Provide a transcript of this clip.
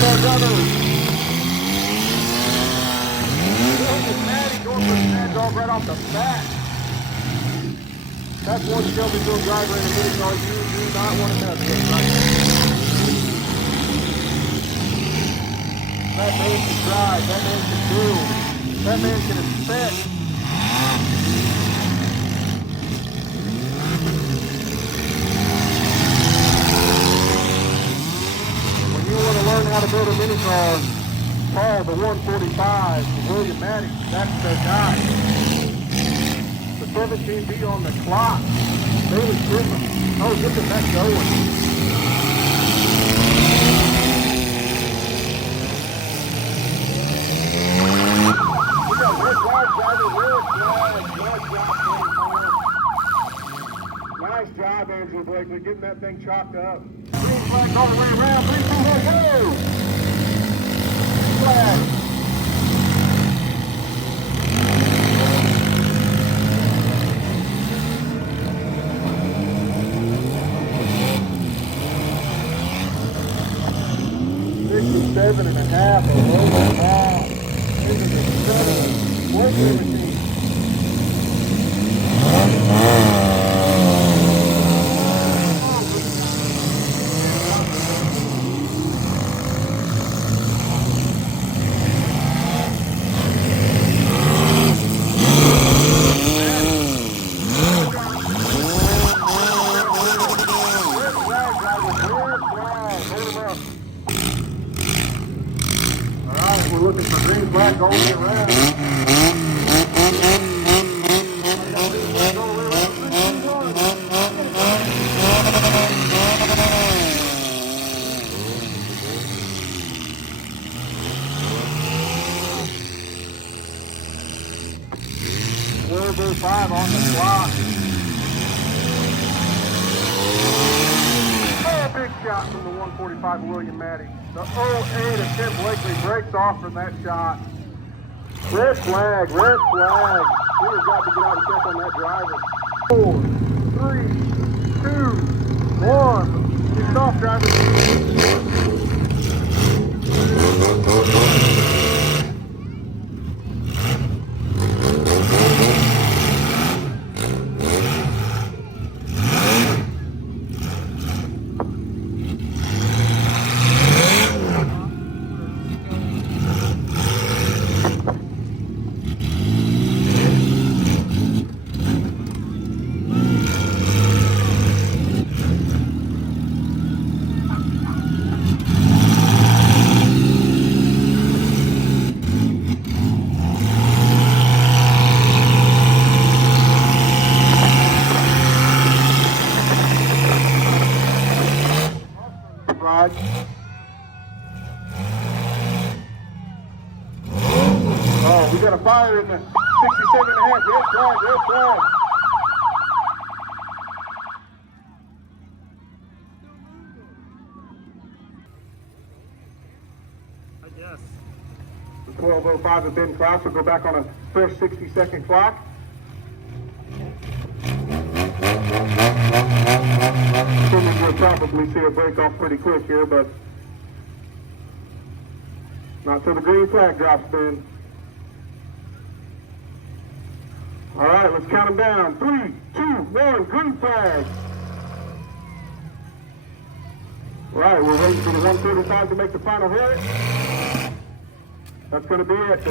car drivers. Maddie going for the mad dog right off the bat. That's one Shelbyville driver in a mini car you do not want to mess with right now. That man can drive, that man can build, that man can inspect. When you want to learn how to build a mini car, call the 145, William Maddox, that's the guy. The 17B on the clock. Bailey Griffin. Oh, look at that going. We got red flag driver, red flag. Nice job, Angela Blakely, getting that thing chopped up. Green flag all the way around. 3, 2, 1, go! Flag. Seven and a half, a low mile into the center. Work machine. We're looking for green flag all the way around. Weld 5 on the clock. Oh, big shot from the 145 of William Maddox. The 08 of Tim Blakely breaks off from that shot. Red flag, red flag. We have got to get out and check on that driver. 4, 3, 2, 1. Get off, driver. Oh, we got a fire in the 67 and a half. Red flag, red flag. I guess. The 12:05 has been crossed. We'll go back on a fresh 60-second clock. Assuming we'll probably see a break off pretty quick here, but not till the green flag drops, Ben. All right, let's count them down. 3, 2, 1, green flag. All right, we're waiting for the 145 to make the final hit. That's going to be it.